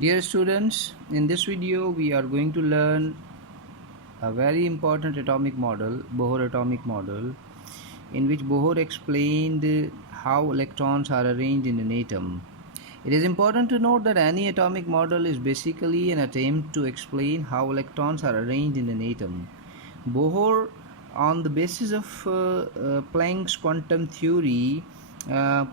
Dear students, in this video we are going to learn a very important atomic model, Bohr atomic model, in which Bohr explained how electrons are arranged in an atom. It is important to note that any atomic model is basically an attempt to explain how electrons are arranged in an atom. Bohr, on the basis of Planck's quantum theory,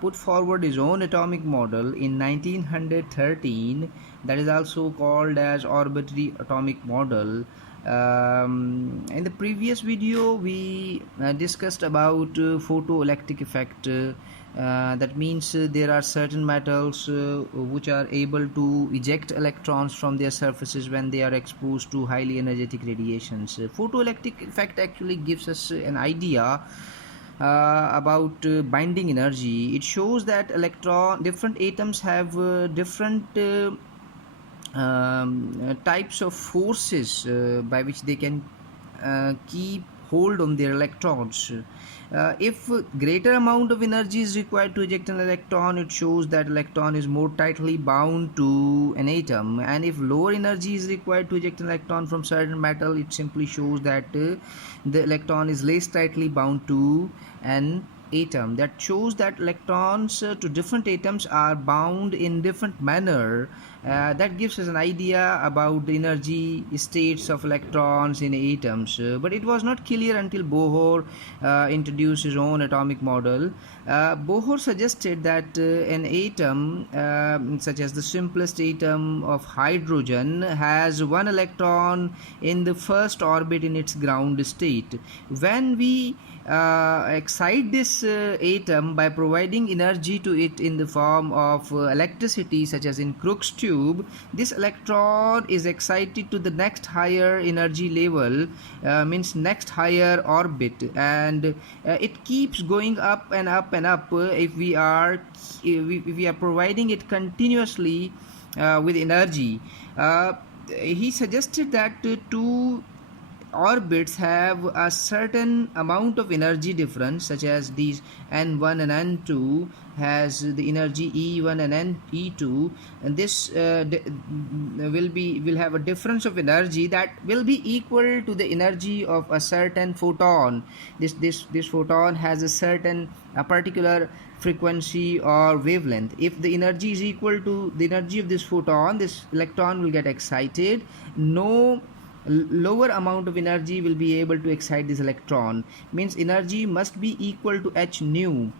put forward his own atomic model in 1913, that is also called as arbitrary atomic model. In the previous video we discussed about photoelectric effect. That means there are certain metals which are able to eject electrons from their surfaces when they are exposed to highly energetic radiations. Photoelectric effect actually gives us an idea about binding energy. It shows that different atoms have different types of forces by which they can keep hold on their electrons. If greater amount of energy is required to eject an electron, it shows that electron is more tightly bound to an atom, and if lower energy is required to eject an electron from certain metal, it simply shows that the electron is less tightly bound to an atom. That shows that electrons to different atoms are bound in different manner. That gives us an idea about the energy states of electrons in atoms, but it was not clear until Bohr introduced his own atomic model. Bohr suggested that an atom such as the simplest atom of hydrogen has one electron in the first orbit in its ground state. When we excite this atom by providing energy to it in the form of electricity, such as in Crookes tube, this electron is excited to the next higher energy level, means next higher orbit, and it keeps going up and up and up if we are providing it continuously with energy. He suggested that two orbits have a certain amount of energy difference, such as these n1 and n2 has the energy E1 and E2, and this will have a difference of energy that will be equal to the energy of a certain photon. This photon has a particular frequency or wavelength. If the energy is equal to the energy of this photon, this electron will get excited. No lower amount of energy will be able to excite this electron, means energy must be equal to h nu.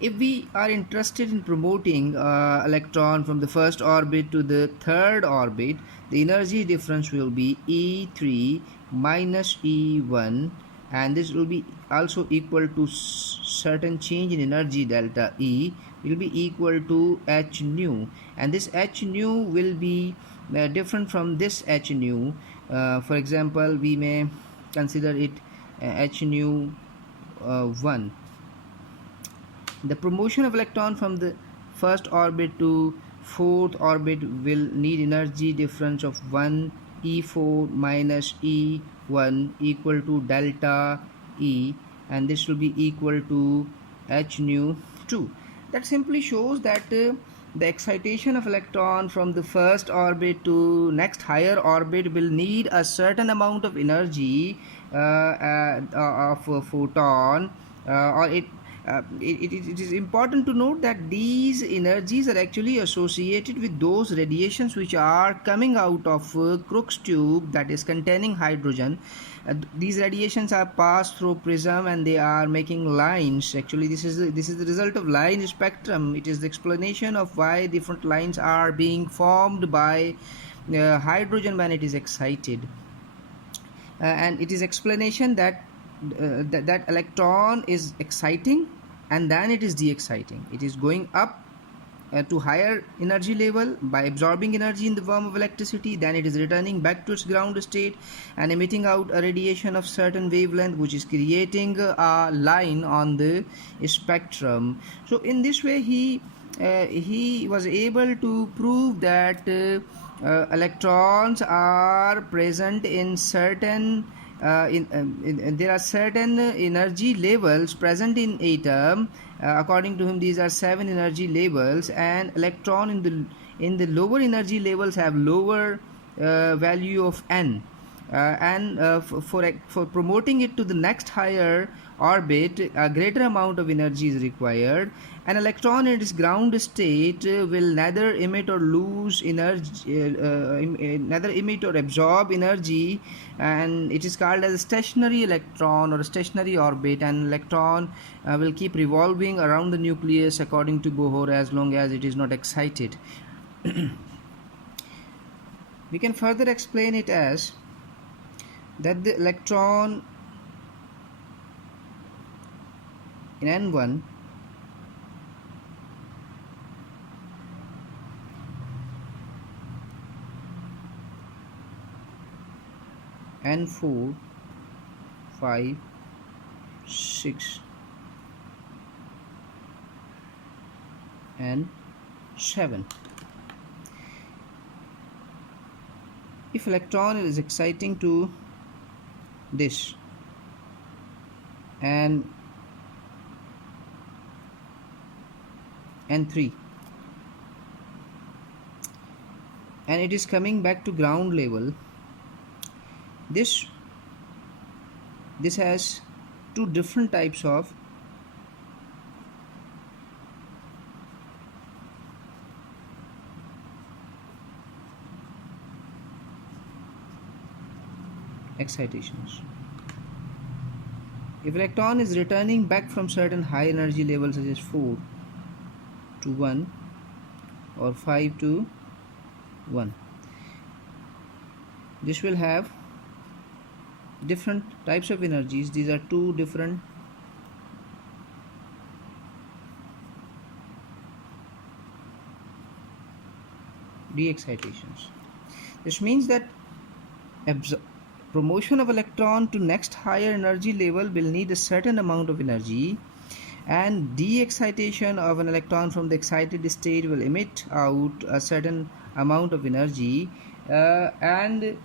If we are interested in promoting electron from the first orbit to the third orbit, the energy difference will be E3 minus E1, and this will be also equal to certain change in energy delta E will be equal to h nu, and this h nu will be different from this h nu. For example, we may consider it h nu 1. The promotion of electron from the first orbit to fourth orbit will need energy difference of 1 E4 minus E1 equal to delta E, and this will be equal to h nu 2. That simply shows that the excitation of electron from the first orbit to next higher orbit will need a certain amount of energy of a photon, or it is important to note that these energies are actually associated with those radiations which are coming out of Crookes tube that is containing hydrogen. These radiations are passed through prism and they are making lines. Actually, this is the result of line spectrum. It is the explanation of why different lines are being formed by hydrogen when it is excited, and it is explanation that that electron is exciting and then it is de-exciting. It is going up to higher energy level by absorbing energy in the form of electricity, then it is returning back to its ground state and emitting out a radiation of certain wavelength, which is creating a line on the spectrum. So in this way he was able to prove that electrons are present in certain there are certain energy levels present in atom. According to him, these are 7 energy levels, and electron in the lower energy levels have lower value of n, for promoting it to the next higher orbit, a greater amount of energy is required. An electron in its ground state will neither emit or lose energy, neither emit or absorb energy, and it is called as a stationary electron or a stationary orbit. An electron will keep revolving around the nucleus according to Bohr as long as it is not excited. We can further explain it as that the electron in N1 N4 5 6 and 7. If electron is exciting to this and N3 and it is coming back to ground level, this has two different types of excitations. If electron is returning back from certain high energy levels such as 4 to 1 or 5 to 1, this will have different types of energies. These are two different de-excitations. This means that promotion of electron to next higher energy level will need a certain amount of energy, and de-excitation of an electron from the excited state will emit out a certain amount of energy, and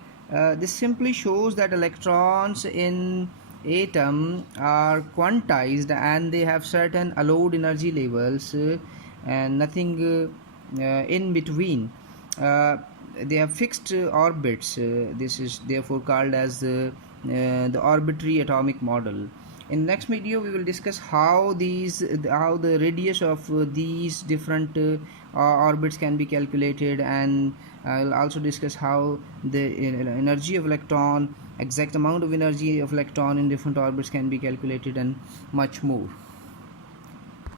this simply shows that electrons in atom are quantized and they have certain allowed energy levels, and nothing in between. They have fixed orbits. This is therefore called as the arbitrary atomic model. In the next video we will discuss how the radius of these different orbits can be calculated, and I'll also discuss how the energy of electron, exact amount of energy of electron in different orbits can be calculated, and much more.